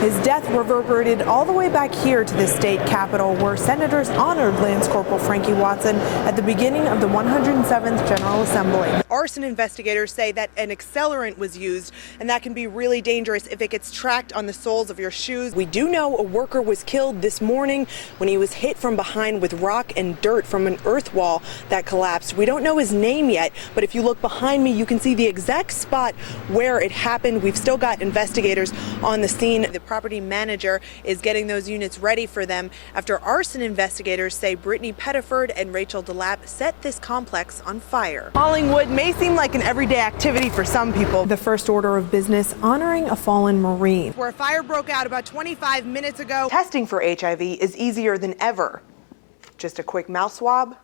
His death reverberated all the way back here to the state capitol, where senators honored Lance Corporal Frankie Watson at the beginning of the 107th General Assembly. Arson investigators say that an accelerant was used, and that can be really dangerous if it gets tracked on the soles of your shoes. We do know a worker was killed this morning when he was hit from behind with rock and dirt from an earth wall that collapsed. We don't know his name yet, but if you look behind me, you can see the exact spot where it happened. We've still got investigators on the scene. The property manager is getting those units ready for them after arson investigators say Brittany Pettiford and Rachel DeLapp set this complex on fire. Hollingwood may seem like an everyday activity for some people. The first order of business honoring a fallen Marine. Where a fire broke out about 25 minutes ago. Testing for HIV is easier than ever. Just a quick mouth swab.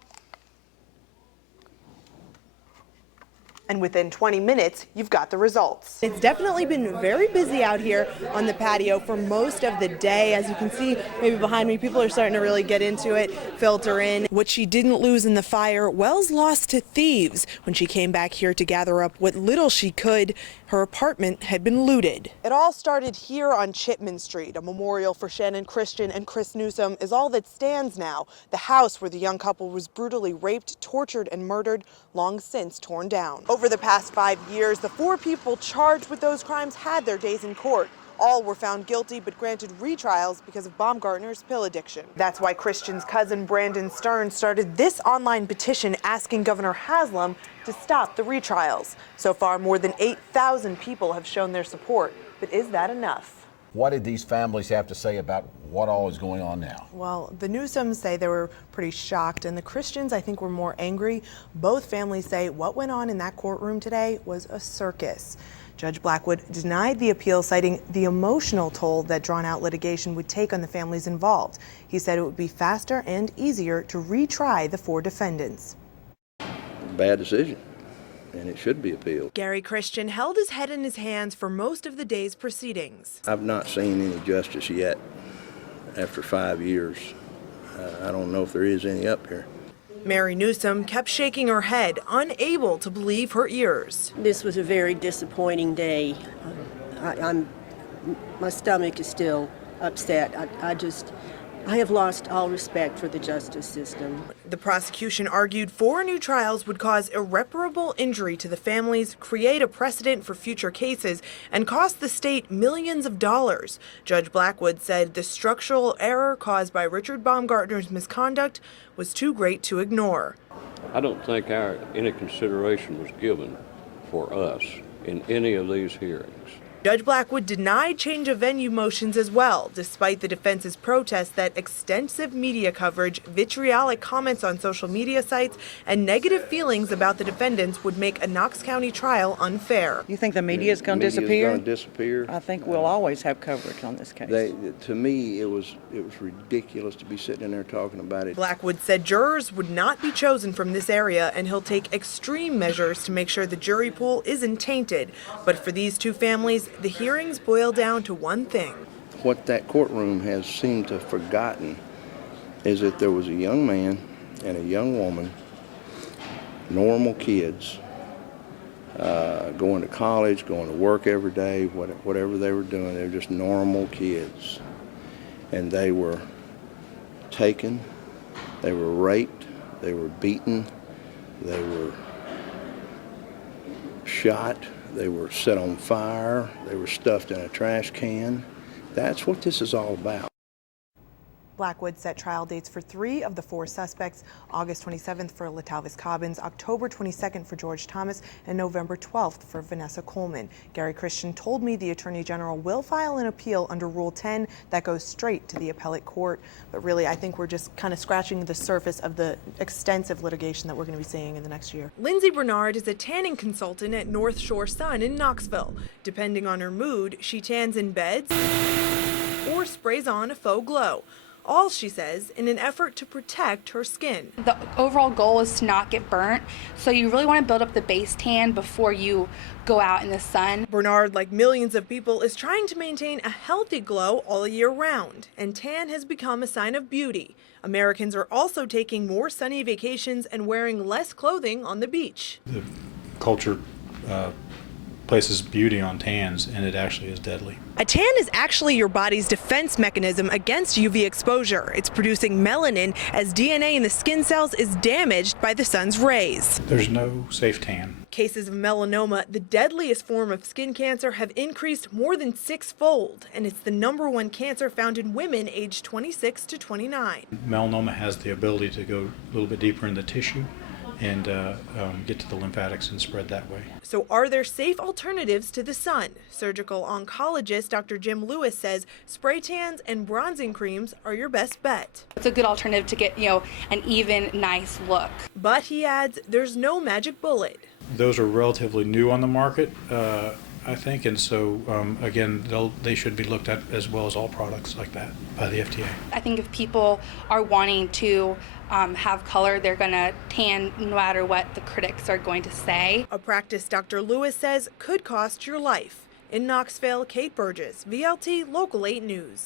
And within 20 minutes, you've got the results. It's definitely been very busy out here on the patio for most of the day. As you can see, maybe behind me, people are starting to really get into it, filter in. What she didn't lose in the fire, Wells lost to thieves. When she came back here to gather up what little she could, her apartment had been looted. It all started here on Chipman Street. A memorial for Shannon Christian and Chris Newsom is all that stands now. The house where the young couple was brutally raped, tortured, and murdered, long since torn down. Over the past 5 years, the 4 people charged with those crimes had their days in court. All were found guilty but granted retrials because of Baumgartner's pill addiction. That's why Christian's cousin Brandon Stern started this online petition asking Governor Haslam to stop the retrials. So far, more than 8,000 people have shown their support. But is that enough? What did these families have to say about what all is going on now? Well, the Newsoms say they were pretty shocked, and the Christians, I think, were more angry. Both families say what went on in that courtroom today was a circus. Judge Blackwood denied the appeal, citing the emotional toll that drawn-out litigation would take on the families involved. He said it would be faster and easier to retry the 4 defendants. Bad decision, and it should be appealed. Gary Christian held his head in his hands for most of the day's proceedings. I've not seen any justice yet after 5 years. I don't know if there is any up here. Mary Newsom kept shaking her head, unable to believe her ears. This was a very disappointing day. My stomach is still upset. I have lost all respect for the justice system. The prosecution argued 4 new trials would cause irreparable injury to the families, create a precedent for future cases, and cost the state millions of dollars. Judge Blackwood said the structural error caused by Richard Baumgartner's misconduct was too great to ignore. I don't think any consideration was given for us in any of these hearings. Judge Blackwood denied change of venue motions as well, despite the defense's protest that extensive media coverage, vitriolic comments on social media sites, and negative feelings about the defendants would make a Knox County trial unfair. You think the media is going to disappear? Going to disappear. I think we'll always have coverage on this case. To me, it was ridiculous to be sitting in there talking about it. Blackwood said jurors would not be chosen from this area, and he'll take extreme measures to make sure the jury pool isn't tainted. But for these 2 families, the hearings boil down to one thing. What that courtroom has seemed to have forgotten is that there was a young man and a young woman, normal kids, going to college, going to work every day, whatever they were doing. They were just normal kids. And they were taken, they were raped, they were beaten, they were shot. They were set on fire. They were stuffed in a trash can. That's what this is all about. Blackwood set trial dates for 3 of the 4 suspects, August 27th for LaTalvis Cobbins, October 22nd for George Thomas, and November 12th for Vanessa Coleman. Gary Christian told me the Attorney General will file an appeal under Rule 10 that goes straight to the appellate court. But really, I think we're just kind of scratching the surface of the extensive litigation that we're going to be seeing in the next year. Lindsay Bernard is a tanning consultant at North Shore Sun in Knoxville. Depending on her mood, she tans in beds or sprays on a faux glow. All, she says, in an effort to protect her skin. The overall goal is to not get burnt, so you really want to build up the base tan before you go out in the sun. Bernard, like millions of people, is trying to maintain a healthy glow all year round, and tan has become a sign of beauty. Americans are also taking more sunny vacations and wearing less clothing on the beach. The culture places beauty on tans, and it actually is deadly. A tan is actually your body's defense mechanism against UV exposure. It's producing melanin as DNA in the skin cells is damaged by the sun's rays. There's no safe tan. Cases of melanoma, the deadliest form of skin cancer, have increased more than 6-fold, and it's the #1 cancer found in women aged 26 to 29. Melanoma has the ability to go a little bit deeper in the tissue and get to the lymphatics and spread that way. So are there safe alternatives to the sun? Surgical oncologist Dr. Jim Lewis says spray tans and bronzing creams are your best bet. It's a good alternative to get, an even, nice look. But he adds there's no magic bullet. Those are relatively new on the market, I think, and so again, they should be looked at as well as all products like that by the FDA. I think if people are wanting to have color, they're going to tan no matter what the critics are going to say. A practice Dr. Lewis says could cost your life. In Knoxville, Kate Burgess, VLT Local 8 News.